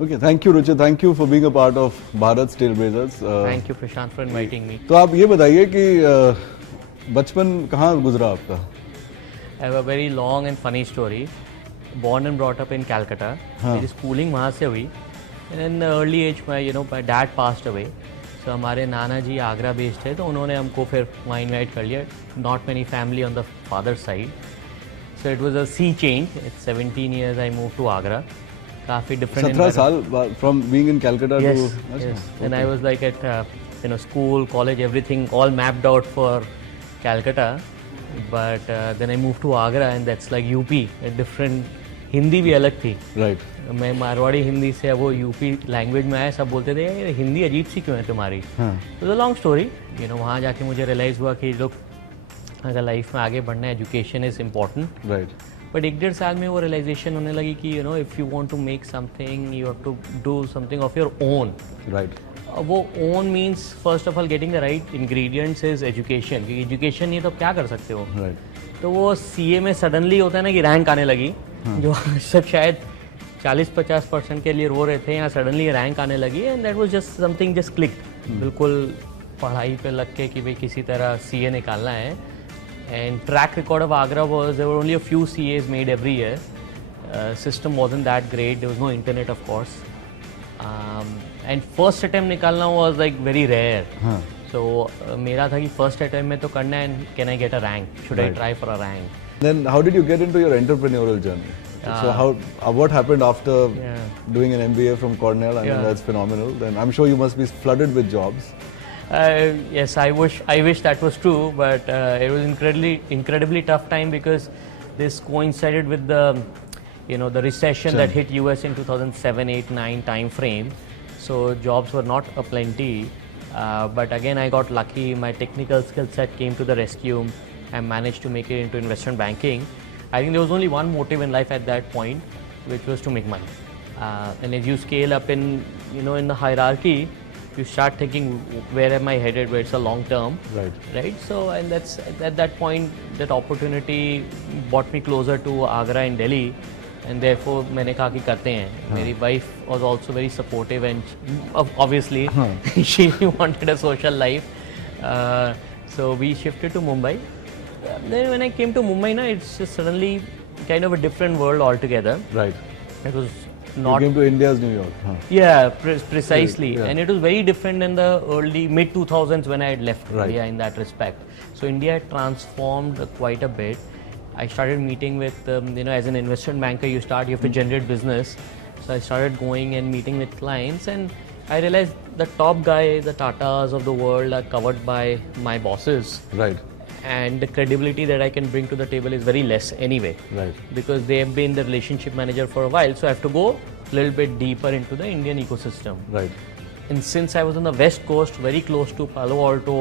Okay, thank you Ruchir, thank you for being a part of Bharat Trailblazers. Thank you Prashant for inviting me. तो आप ये बताइए कि बचपन कहाँ गुजरा आपका? I have a very long and funny story. Born and brought up in Calcutta. मेरी schooling वहाँ से हुई. And in the early age, my dad passed away. So हमारे नाना जी आगरा बेस्ड थे, तो उन्होंने हमको फिर वहाँ इन्वाइट कर लिया. Not many family on the father side. So it was a sea change. At 17 years I moved to Agra. काफ़ी different. 17 साल from being in Calcutta yes, to. Yes. And I was like at school, college, everything all mapped out for Calcutta. But then I moved to Agra and that's like UP. A different Hindi भी अलग थी. Right. मैं मारवाड़ी हिंदी से वो UP language में आया. सब बोलते थे ये हिंदी अजीब सी क्यों है तुम्हारी. तो द लॉन्ग स्टोरी वहाँ जाके मुझे रियलाइज़ हुआ कि लोग अगर लाइफ में आगे बढ़ना है education is important. Right. But 1-1.5 साल में वो रियलाइजेशन होने लगी कि if you want to make something you have to do something of your own. Right. वो own means first of all getting the right ingredients is education. क्योंकि education नहीं तो क्या कर सकते हो. राइट. तो वो सीए में सडनली होता है ना कि रैंक आने लगी. जो सब शायद 40-50% के लिए रो रहे थे, यहाँ सडनली रैंक आने लगी. And that was just something just click. बिल्कुल पढ़ाई पे लग के कि भाई किसी तरह सीए निकालना है. And track record of Agra was there were only a few CAs made every year. System wasn't that great. There was no internet, of course. And first attempt निकालना was like very rare. So मेरा था कि first attempt में तो करना है. And can I get a rank? Should I try for a rank? Then how did you get into your entrepreneurial journey? So what happened after doing an MBA from Cornell? I mean that's phenomenal. Then I'm sure you must be flooded with jobs. Yes, I wish that was true, but it was incredibly tough time because this coincided with the recession that hit US in 2007, 8, 9 time frame. So jobs were not aplenty, but again I got lucky. My technical skill set came to the rescue. I managed to make it into investment banking. I think there was only one motive in life at that point, which was to make money. And as you scale up in the hierarchy, you start thinking, where am I headed, where it's a long term. Right. So and that's at that point that opportunity brought me closer to Agra and Delhi, and therefore मैंने कहा कि करते हैं. मेरी wife was also very supportive and obviously she wanted a social life. So we shifted to Mumbai. Then when I came to Mumbai, it's just suddenly kind of a different world altogether. Right. It was You came to India's New York. Yeah, precisely. And it was very different in the early mid 2000s when I had left India in that respect. So India had transformed quite a bit. I started meeting with as an investment banker you have to generate business. So I started going and meeting with clients, and I realized the top guy, the Tatas of the world are covered by my bosses. Right. And the credibility that I can bring to the table is very less anyway. Right. Because they have been the relationship manager for a while, so I have to go a little bit deeper into the Indian ecosystem. Right. And since I was on the west coast, very close to Palo Alto,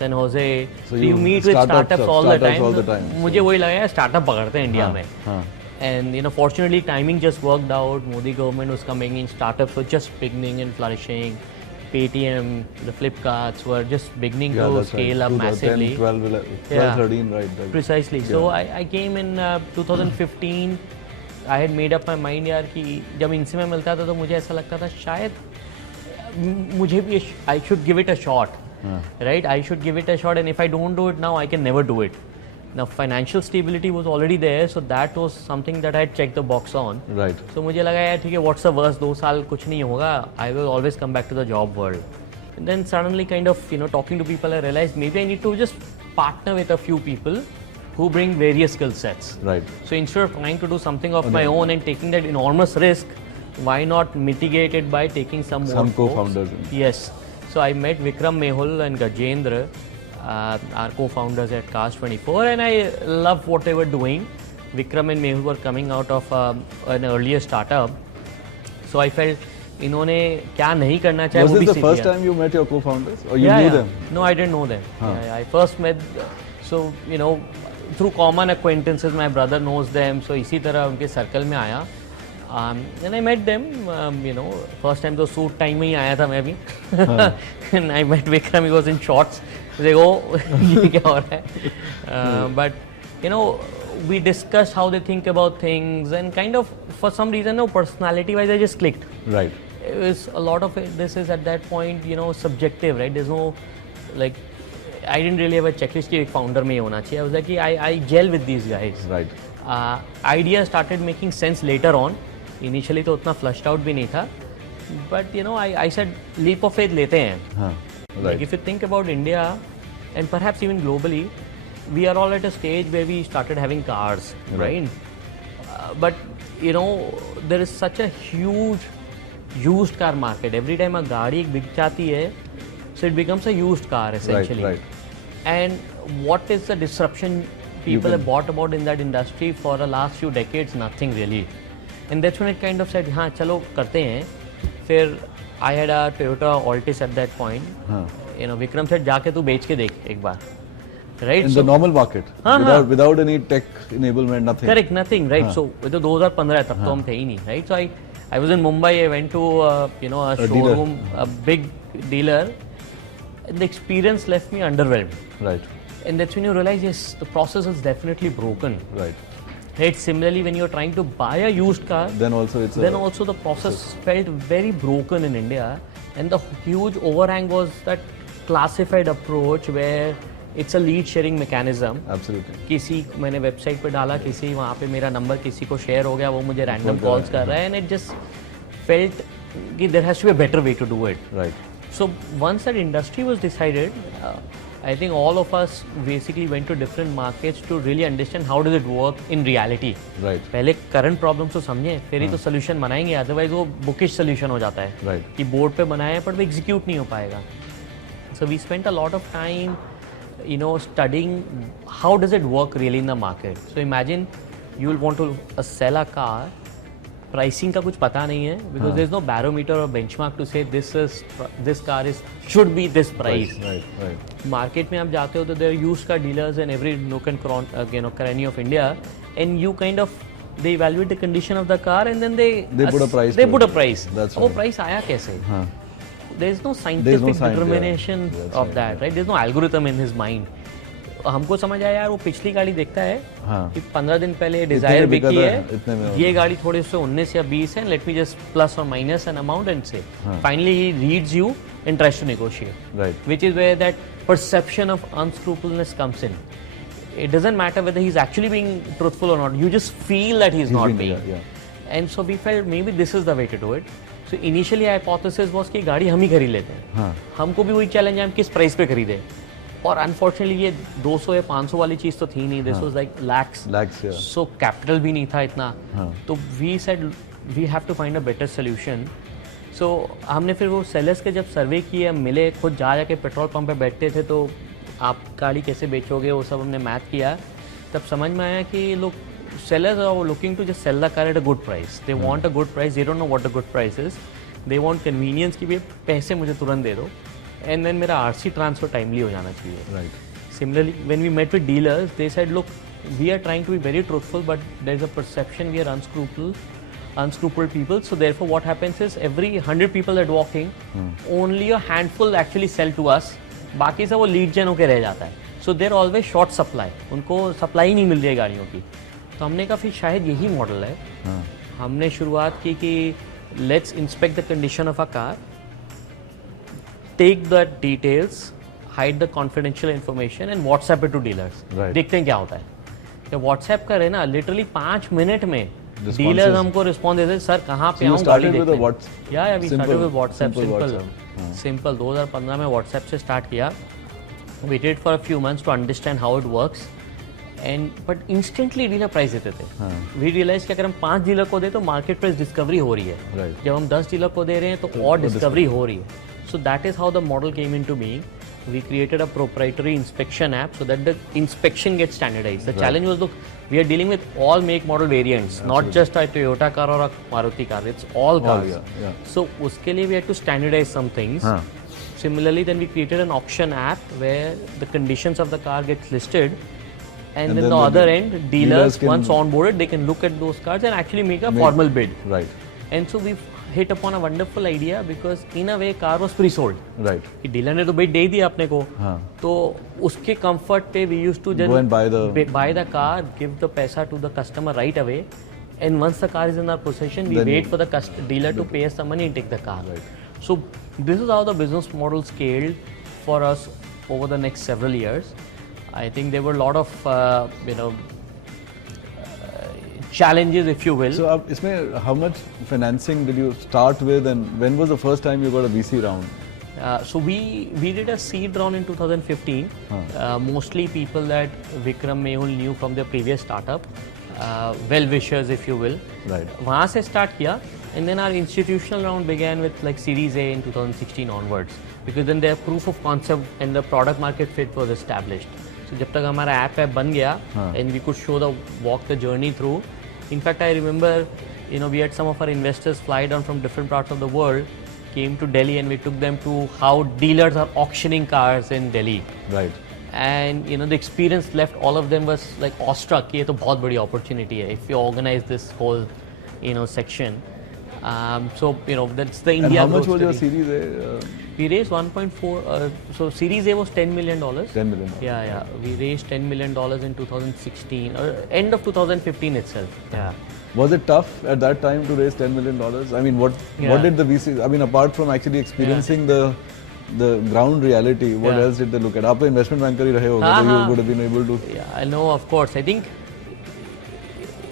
San Jose, so you meet with startups all the time. मुझे वही लगा यार startup पकड़ते हैं India में. And fortunately timing just worked out. Modi government was coming in, startups were just beginning and flourishing. Paytm, the Flipkarts were just beginning to scale up massively. 12, 13, right. Precisely. So I came in 2015. I had made up my mind यार कि जब इनसे मैं मिलता था तो मुझे ऐसा लगता था शायद मुझे भी I should give it a shot. Right? I should give it a shot, and if I don't do it now, I can never do it. Now financial stability was already there, so that was something that I had checked the box on. Right. So मुझे लगा यार ठीक है, what's the worst, 2 साल कुछ नहीं होगा. I will always come back to the job world. And then suddenly kind of talking to people, I realized maybe I need to just partner with a few people who bring various skill sets. Right. So instead of trying to do something of my own and taking that enormous risk, why not mitigate it by taking some co-founders? Yes. So I met Vikram Mehul and Gajendra, our co-founders at Cars24, and I love what they were doing. Vikram and Mehul were coming out of an earlier startup, so I felt इन्होंने क्या नहीं करना चाहिए वो भी सीख लिया. Was this the first time you met your co-founders, or you knew them? No, I didn't know them. I first met, so through common acquaintances. My brother knows them, so इसी तरह उनके सर्कल में आया. And I met them. First time तो suit time में ही आया था मैं भी. And I met Vikram. He was in shorts. I was like, oh, ये क्या हो रहा है? But we discussed how they think about things, and kind of for some reason, no, personality wise, I just clicked. Right. It was a lot of it, this is at that point, you know, subjective, right? There's no, like, I didn't really have a checklist ki ek founder mein hona chahiye. I was like, I gel with these guys. Right. Idea started making sense later on. Initially तो उतना flushed out भी नहीं था. But you know, I said leap of faith लेते हैं. हाँ. Like Right. if you think about India, and perhaps even globally, we are all at a stage where we started having cars, right? But you know, there is such a huge used car market. Every time a गाड़ी एक बिक जाती है, so it becomes a used car essentially. Right. And what is the disruption people have bought about in that industry for the last few decades? Nothing really. And that's when it kind of said, हाँ चलो करते हैं. फिर I had a Toyota Altis at that point. हाँ. You know, Vikram said जाके तू बेच के देख एक बार. Right? In the normal market, हाँ. without any tech enablement, nothing. Correct, nothing, right? So ये तो 2015 है, तब तो हम थे ही नहीं, right? So I was in Mumbai. I went to you know, a showroom, a big dealer. And the experience left me underwhelmed. Right. And that's when you realize, yes, the process is definitely broken. Right. Right. Similarly, when you're trying to buy a used car, Then also the process felt very broken in India, and the huge overhang was that classified approach where it's a lead sharing mechanism. Absolutely. किसी मैंने website पे डाला, किसी वहाँ पे मेरा number किसी को शेयर हो गया, वो मुझे रैंडम कॉल्स कर रहा है, and it just felt कि there has to be a better way to do it. Right. So once that industry was decided, I think all of us basically went to different markets to really understand how does it work in reality. Right. पहले current problems तो समझें, फिर ही तो solution बनाएंगे, otherwise वो bookish solution हो जाता है. Right. कि board पे बनाया है पर वो execute नहीं हो पाएगा. So we spent a lot of time, you know, studying how does it work really in the market. So imagine you will want to sell a car. Pricing का कुछ पता नहीं है because there is no barometer or benchmark to say this car should be this price. Right. Market में आप जाते हो तो there are used car dealers in every nook and cranny of India, and you kind of they evaluate the condition of the car and then they put a price. They put a price. That's वो right. price आया कैसे? हाँ. There is no scientific determination That's of right, that, right? There is no algorithm in his mind. हमको समझ आया यार वो पिछली गाड़ी देखता है हाँ. कि 15 दिन पहले डिजायर में बिकी बिका है, था, इतने में ये गाड़ी थोड़े से 19 या 20 है, लेट मी जस्ट प्लस और minus an amount and say finally he reads you and tries to negotiate, Right. which is where that perception of unscrupulousness comes in. It doesn't matter whether he's actually being truthful or not, you just feel that he's not being. Yeah. And so we felt maybe this is the way to do it. So initially our hypothesis was कि गाड़ी हम ही खरीद लेते हैं. हाँ. हमको भी वही चैलेंज है हम किस प्राइस पे खरीदें. और अनफॉर्चुनेटली ये 200 या 500 वाली चीज़ तो थी नहीं, this was like lakhs. Yeah. So capital भी नहीं था इतना. हाँ. तो we said we have to find a better solution. So हमने फिर वो सेलर्स के जब सर्वे किए, हम मिले, खुद जाके पेट्रोल पंप पे बैठते थे, तो आप गाड़ी कैसे बेचोगे वो सब हमने मैथ किया. तब समझ में आया कि लोग sellers are looking to just sell the car at a good price. They want a good price. They don't know what the good price is. They want convenience कि भी पैसे मुझे तुरंत दे दो. And then मेरा RC transfer timely हो जाना चाहिए. Right. Similarly, when we met with dealers, they said, look, we are trying to be very truthful, but there's a perception we are unscrupuled people. So therefore, what happens is every 100 people that walk in, only a handful actually sell to us. बाकी सब वो lead gen होके रह जाता है. So they're always short supply. उनको supply ही नहीं मिल रही है गाड़ियों की. तो हमने कहा फिर शायद यही मॉडल है. हमने शुरुआत की कि let's inspect the condition of a car, take the details, hide the confidential information and WhatsApp it to dealers. देखते हैं क्या होता है. जब व्हाट्सएप करे ना, लिटरली 5 मिनट में डीलर हमको रिस्पॉन्स देते हैं, सर कहाँ पे आऊँ गाड़ी देखने. Yeah we started with WhatsApp. Simple 2015 में व्हाट्सएप से स्टार्ट किया. We did for a few months to understand how it works, and but instantly dealer price देते थे. We realized कि अगर हम 5 डीलर को दे तो मार्केट प्राइस डिस्कवरी हो रही है. Right. जब हम 10 डीलर को दे रहे हैं तो और डिस्कवरी हो रही है. So that is how the model came into being. We created a proprietary inspection app so that the inspection gets standardized. The challenge was, look, we are dealing with all make model variants, not just a Toyota car or a Maruti car. It's all cars. Yeah. So उसके लिए we had to standardize some things. Similarly, then we created an auction app where the conditions of the car gets listed, and then the other end, dealers once onboarded, they can look at those cars and actually make a formal bid. Right. And so we hit upon a wonderful idea because in a way car was pre-sold. Right. कि dealer ने तो भाई दे दिया अपने को, हाँ. तो उसके कंफर्ट पे we used to just Go and buy the car, give the paisa to the customer right away, and once the car is in our possession, we Then wait for the dealer to pay us the money and take the car. Right. So this is how the business model scaled for us over the next several years. I think there were a lot of challenges, if you will. So इसमें how much financing did you start with, and when was the first time you got a VC round? So we did a seed round in 2015. Mostly people that Vikram Mehul knew from their previous startup, well-wishers, if you will. Right. वहाँ से start किया, and then our institutional round began with like Series A in 2016 onwards, because then their proof of concept and the product market fit was established. So जब तक हमारा app बन गया, and we could show walk the journey through. In fact, I remember, we had some of our investors fly down from different parts of the world, came to Delhi, and we took them to how dealers are auctioning cars in Delhi. Right. And the experience left all of them was like awestruck. ये तो बहुत बड़ी opportunity है if you organize this whole section. So that's the India. And how much growth was story. your Series A? We raised 1.4. So Series A was $10 million. $10 million. Yeah. We raised $10 million in 2016, or end of 2015 itself. Yeah. Was it tough at that time to raise $10 million? I mean, what did the VCs? I mean, apart from actually experiencing the ground reality, what else did they look at? आप तो investment banker ही रहे होगे, so you would have been able to. Yeah, I know, of course. I think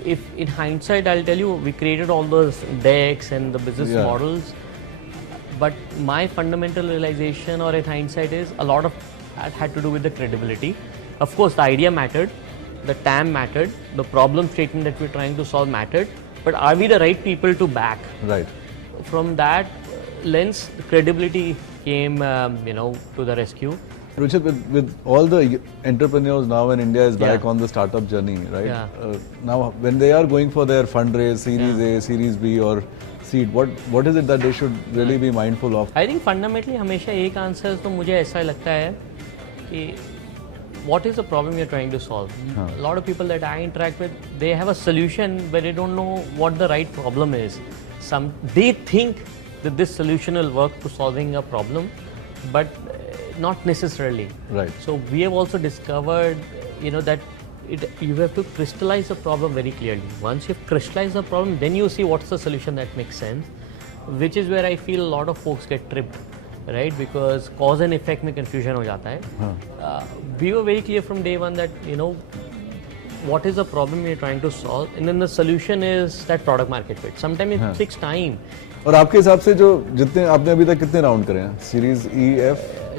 if in hindsight, I'll tell you, we created all those decks and the business models. But my fundamental realization, or in hindsight, is a lot of that had to do with the credibility. Of course, the idea mattered, the TAM mattered, the problem statement that we're trying to solve mattered. But are we the right people to back? Right. From that lens, credibility came, to the rescue. Ruchit, with all the entrepreneurs now in India is back on the startup journey, right? Yeah. Now, when they are going for their fundraise, Series A, Series B, or seed, what is it that they should really be mindful of? I think fundamentally, हमेशा एक answer तो मुझे ऐसा लगता है कि what is the problem you're trying to solve? A lot of people that I interact with, they have a solution, but they don't know what the right problem is. They think that this solution will work to solving a problem, but not necessarily. Right. So we have also discovered, that you have to crystallize the problem very clearly. Once you've crystallized the problem, then you see what's the solution that makes sense, which is where I feel a lot of folks get tripped, right? Because cause and effect में confusion हो जाता है. We were very clear from day one that, what is the problem you're trying to solve, and then the solution is that product market fit. Sometimes it takes time. और आपके हिसाब से जो जितने आपने अभी तक कितने राउंड करे हैं? Series E, F?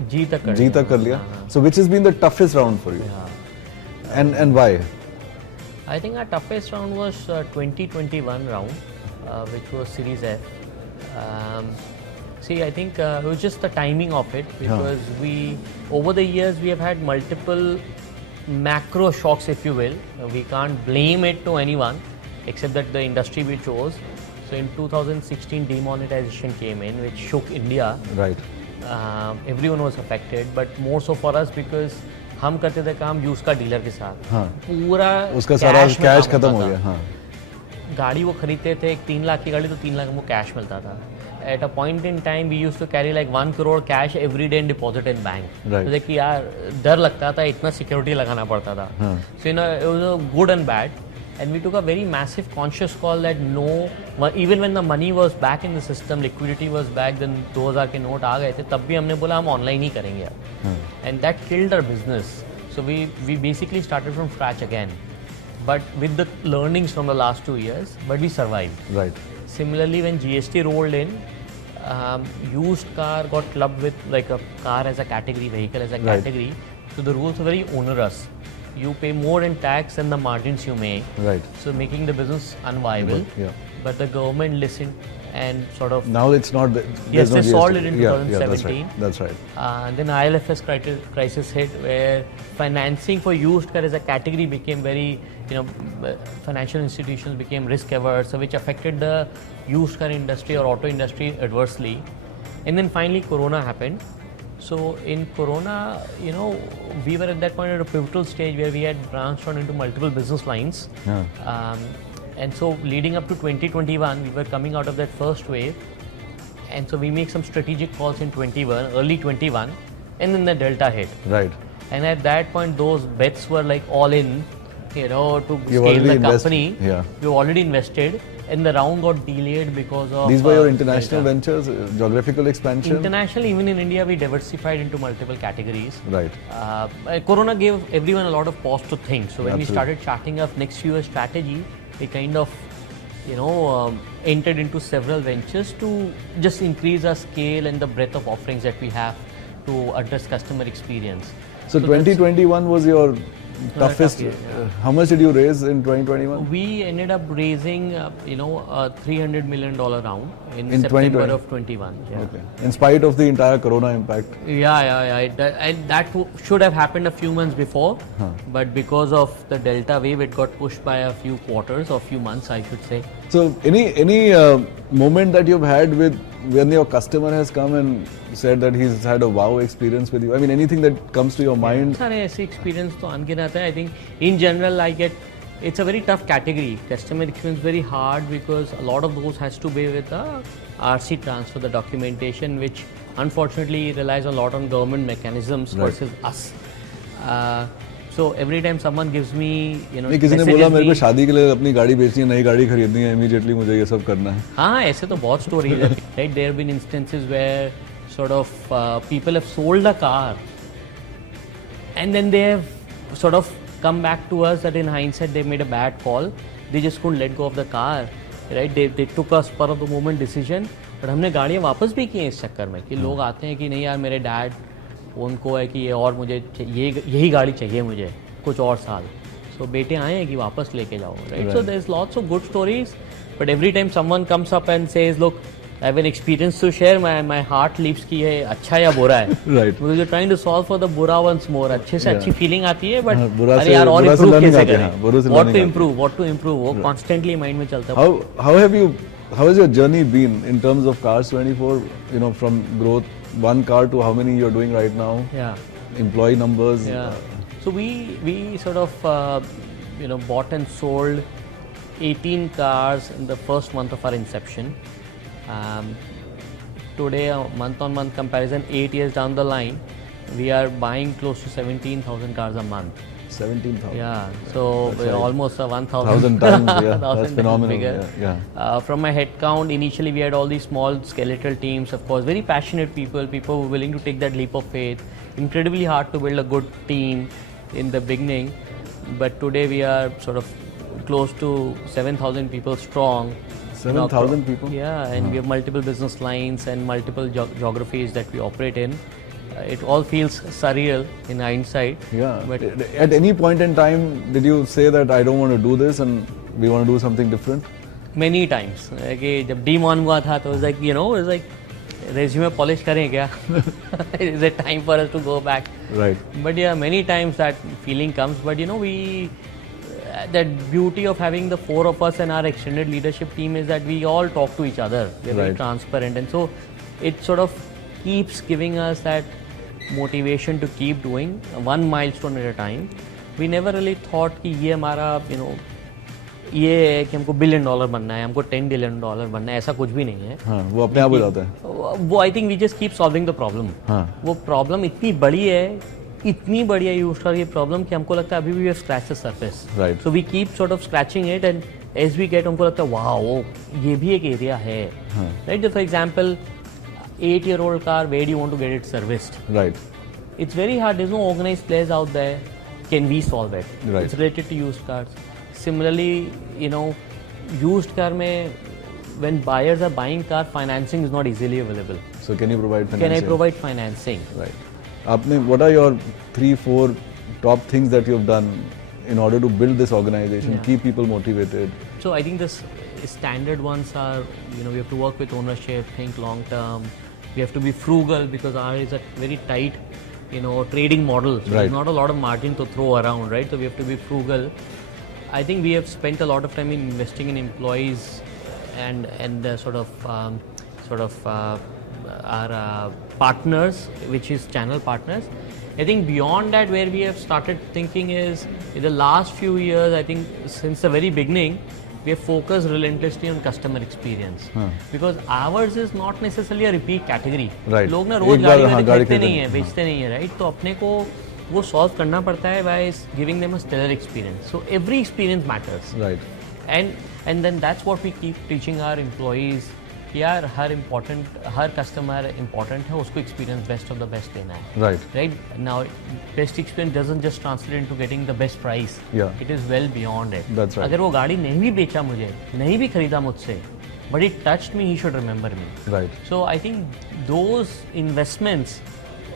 G तक कर लिया. So which has been the toughest round for you? And why? I think our toughest round was 2021 round, which was Series F. I think it was just the timing of it, because over the years, we have had multiple macro shocks, if you will. We can't blame it to anyone, except that the industry we chose. So in 2016, demonetization came in, which shook India. Right. Everyone was affected, but more so for us because हम करते थे काम use का dealer के साथ. पूरा उसका सारा कैश खत्म हो गया. गाड़ी वो खरीदते थे, 3 लाख की गाड़ी तो 3 लाख हमको कैश मिलता था. At a point in time, we used to carry like 1 crore cash every day and deposit in bank. Right. तो देखिए यार डर लगता था, इतना सिक्योरिटी लगाना पड़ता था. So it was a good and bad. And we took a very massive conscious call that even when the money was back in the system, liquidity was back, then 2000 के नोट आ गए थे, तब भी हमने बोला हम ऑनलाइन ही करेंगे. And that killed our business. So we basically started from scratch again, but with the learnings from the last 2 years, but we survived. Right. Similarly, when GST rolled in, used car got clubbed with like a car as a category, vehicle as a category. So the rules were very onerous. You pay more in tax than the margins you make. Right. So making the business unviable. Yeah. But the government listened and sort of. Now it's not. Yes, they solved it in 2017. Yeah, that's right. Then ILFS crisis hit, where financing for used car as a category became very, financial institutions became risk averse, which affected the used car industry or auto industry adversely. And then finally, Corona happened. So in Corona, we were at that point at a pivotal stage where we had branched on into multiple business lines. And so leading up to 2021, we were coming out of that first wave. And so we make some strategic calls in 21, early 21, and then the Delta hit. Right. And at that point, those bets were like all in, to You've scale already the invested, company. yeah. We already invested, and the round got delayed because of. These were your international Delta. ventures, geographical expansion? International, even in India, we diversified into multiple categories. Right. Corona gave everyone a lot of pause to think. So when we Absolutely. started charting our next year's strategy, we kind of, entered into several ventures to just increase our scale and the breadth of offerings that we have to address customer experience. So 2021 was your toughest. tough year, yeah. How much did you raise in 2021? We ended up raising, a $300 million round in In September 2020? of 21. Yeah. Okay. In spite of the entire Corona impact. That should have happened a few months before, but because of the Delta wave, it got pushed by a few quarters or few months, I should say. So any moment that you've had with when your customer has come and said that he's had a wow experience with you? I mean, anything that comes to your mind? सारे ऐसे experience तो अनगिनत है. I think in general it's a very tough category. Customer experience very hard because a lot of those has to be with the RC transfer, the documentation, which unfortunately relies a lot on government mechanisms Right. versus us. So every time someone gives me, नहीं, किसी ने बोला मेरे को शादी के लिए अपनी गाड़ी बेचनी है, नई गाड़ी खरीदनी है, immediately मुझे ये सब करना है. हाँ, ऐसे तो बहुत stories है. Right, there have been instances where sort of people have sold a car and then they have sort of come back to us that in hindsight they made a bad call. They just couldn't let go of the car. Right, they took a spur of the moment decision. But हमने गाड़ियाँ वापस भी की हैं इस चक्कर में कि लोग आते हैं कि नहीं यार मेरे डैड उनको है कि ये और मुझे यही गाड़ी चाहिए मुझे कुछ और साल. So बेटे आए हैं कि वापस लेके जाओ. Right, so there's lots of good stories. But every time someone comes up and says, look, I have an experience to share, my heart leaps कि ये अच्छा या बुरा है. Right. Because you're trying to solve for the बुरा once more. अच्छे से अच्छी feeling आती है, but हाँ, बुरा अरे से- यार और बुरा से improve learning कैसे आती है, करें? हाँ, बुरे से What learning to आती है. improve? वो constantly mind में चलता है. How has your journey been in terms of Cars 24? From growth, one car to how many you're doing right now? Yeah. Employee numbers. Yeah. So we sort of bought and sold 18 cars in the first month of our inception. Today, a month-on-month comparison, 8 years down the line, we are buying close to 17,000 cars a month. 17,000. Yeah, so we're right. almost a 1,000 1,000 times, yeah, 1,000 that's times phenomenal, bigger. yeah. From my head count, initially we had all these small skeletal teams, of course, very passionate people who were willing to take that leap of faith. Incredibly hard to build a good team in the beginning, but today we are sort of close to 7,000 people strong. 7,000 people? Yeah, and we have multiple business lines and multiple geographies that we operate in. It all feels surreal in hindsight. Yeah. But At any point in time, did you say that I don't want to do this and we want to do something different? many times. कि जब D1 हुआ था तो it was like resume polish करें क्या? Is it time for us to go back? Right. But yeah, many times that feeling comes. But that beauty of having the four of us and our extended leadership team is that we all talk to each other. We're very Right. transparent, and so it sort of keeps giving us that motivation to keep doing one milestone at a time. We never really thought कि ये हमारा ये है कि हमको $1 billion बनना है, हमको $10 billion बनना है, ऐसा कुछ भी नहीं है. हाँ, वो अपने आप हो जाता है. वो I think we just keep solving the problem. हाँ. वो प्रॉब्लम इतनी बड़ी है, इतनी बड़ी है यूज कर ये प्रॉब्लम कि हमको लगता है अभी भी we have scratch the surface. Right. So we keep sort of scratching it and as we get हमको लगता है वाओ ये भी एक एरिया है. Right, for example 8-year-old car, where do you want to get it serviced? Right. It's very hard. There's no organized players out there. Can we solve it? Right. It's related to used cars. Similarly, used car mein, when buyers are buying car, financing is not easily available. So can you provide financing? Can I provide financing? Right. What are your 3-4 top things that you've done in order to build this organization, Yeah. keep people motivated? So I think this standard ones are, we have to work with ownership, think long term. We have to be frugal because ours is a very tight, trading model. So Right. there's not a lot of margin to throw around, right? So we have to be frugal. I think we have spent a lot of time in investing in employees and the sort of our partners, which is channel partners. I think beyond that, where we have started thinking is in the last few years, I think since the very beginning, we have focused relentlessly on customer experience. Because ours is not necessarily a repeat category. Right. लोग ना रोज एक बार, गाड़ी हाँ, गाड़ी खरीदते खरीदते नहीं है, बेचते नहीं है, right? तो अपने को वो solve करना पड़ता है by giving them a stellar experience. So every experience matters. Right. And then that's what we keep teaching our employees कि यार हर कस्टमर इम्पोर्टेंट है, उसको experience best of the best देना है. Right now best experience doesn't just translate into getting the best price. It is well beyond it. अगर वो गाड़ी नहीं भी बेचा मुझे, नहीं भी खरीदा मुझसे, but it touched me, he should remember me. Right. So I think those investments,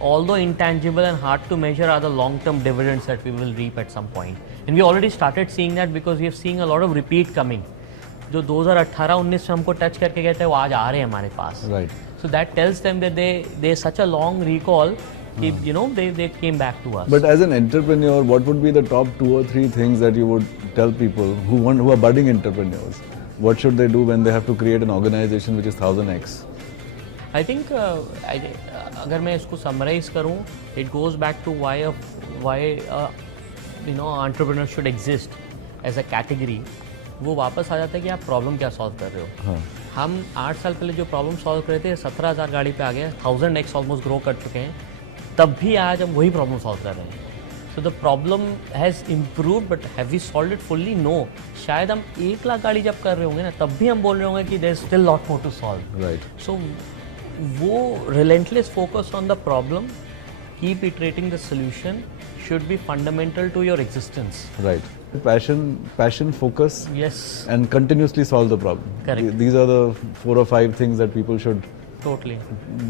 although intangible and hard to measure, are the long-term dividends that we will reap at some point. And we already started seeing that because we have seen a lot of repeat coming. जो 2018-19 में हमको touch करके गए थे, वो आज आ रहे हैं हमारे पास. Right. So that tells them that they such a long recall, you know, they came back to us. But as an entrepreneur, what would be the top 2 or 3 things that you would tell people who are budding entrepreneurs? What should they do when they have to create an organization which is 1000x? I think अगर मैं इसको summarize करूँ, it goes back to why you know, entrepreneurs should exist as a category. वो वापस आ जाता है कि आप प्रॉब्लम क्या सॉल्व कर रहे हो. हाँ. हम 8 साल पहले जो प्रॉब्लम सॉल्व कर रहे थे, 17,000 गाड़ी पे आ गए, 1000x ऑलमोस्ट ग्रो कर चुके हैं, तब भी आज हम वही प्रॉब्लम सॉल्व कर रहे हैं. So the problem has improved, but have we solved it fully? No. शायद हम 1 लाख गाड़ी जब कर रहे होंगे ना, तब भी हम बोल रहे होंगे कि there is still lot more to solve. Right. So वो relentless focus on the problem, keep iterating the solution, should be fundamental to your existence. Right. Passion, focus. Yes. And continuously solve the problem. Correct. These are the 4 or 5 things that people should totally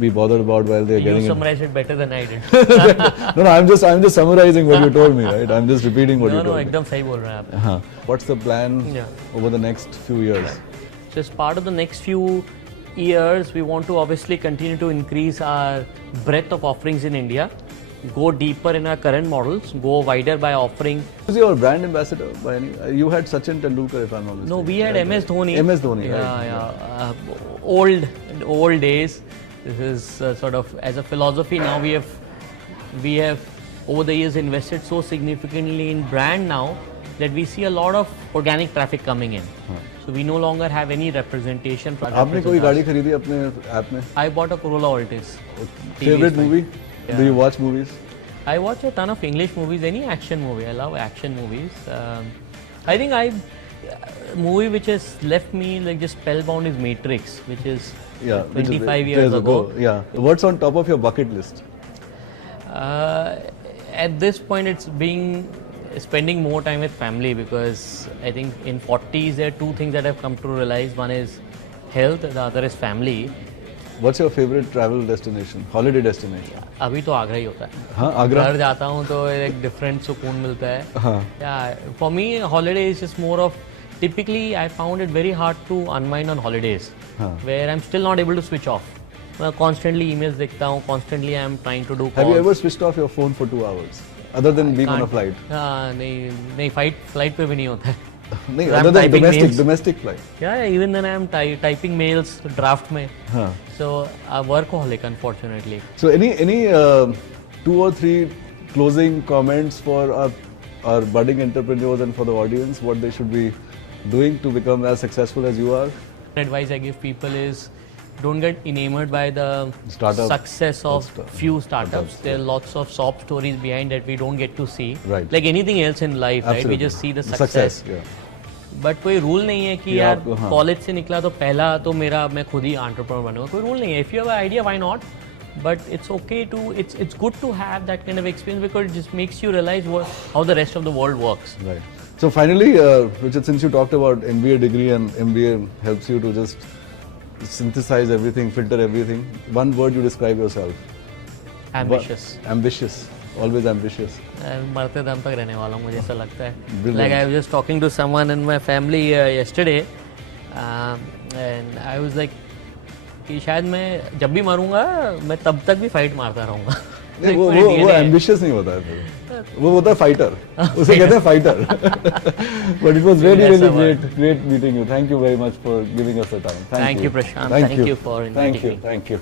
be bothered about while they are getting. You summarized it better than I did. No, I'm just summarizing what you told me, right? I'm just repeating what you told me. No, एकदम सही बोल रहे हैं आप. What's the plan over the next few years? So as part of the next few years, we want to obviously continue to increase our breadth of offerings in India. Go deeper in our current models, go wider by offering. Who's your brand ambassador by any? You had Sachin Tendulkar, if I'm not mistaken. No, we had MS Dhoni. MS Dhoni, right? Old days. This is sort of as a philosophy. Now we have over the years invested so significantly in brand now that we see a lot of organic traffic coming in. So we no longer have any representation. आपने कोई गाड़ी खरीदी अपने app में? I bought a Corolla Altis. Favorite movie? Yeah. Do you watch movies? I watch a ton of English movies, any action movie. I love action movies. I think movie which has left me like just spellbound is Matrix, which is 25 years ago. Yeah. What's on top of your bucket list? At this point, it's spending more time with family, because I think in 40s there are 2 things that I've come to realize. One is health, the other is family. What's your favorite travel destination, holiday destination? अभी तो आगरा ही होता है. हाँ, आगरा. घर जाता हूँ तो एक डिफरेंट सुकून मिलता है. हाँ. Yeah, for me holiday is just more of, typically I found it very hard to unwind on holidays, where I'm still not able to switch off. मैं constantly emails देखता हूँ, constantly I'm trying to do calls. Have you ever switched off your phone for 2 hours, other than being on a flight? हाँ, नहीं flight पे भी नहीं होता है. नहीं, other than domestic flight. Yeah, even then I am typing mails, draft में. हाँ. So a workaholic, unfortunately. So any 2 or 3 closing comments for our budding entrepreneurs and for the audience, what they should be doing to become as successful as you are? Advice I give people is, don't get enamored by the success of few startups. There are lots of sob stories behind that we don't get to see. Right. Like anything else in life, right? We just see the success. But कोई rule नहीं है कि यार college से निकला तो पहला तो मैं खुद ही एंटरप्रेन्योर बनूंगा. कोई रूल नहीं है. If you have an idea, why not? But it's okay to, it's good to have that kind of experience, because it just makes you realize how the rest of the world works. Right. So finally, Richard, since you talked about MBA degree and MBA helps you to just synthesize everything, filter everything, one word you describe yourself. Ambitious. Ambitious. Always ambitious. मरते दम तक रहने वाला हूँ, मुझे ऐसा लगता है. Like I was just talking to someone in my family yesterday, and I was like कि शायद मैं जब भी मरूंगा मैं तब तक भी फाइट मारता रहूंगा. नहीं, वो ambitious नहीं होता है, वो होता है फाइटर. उसे कहते हैं fighter. But it was really great meeting you. Thank you very much for giving us the time. Thank you, Prashant. Thank you for inviting me. Thank you.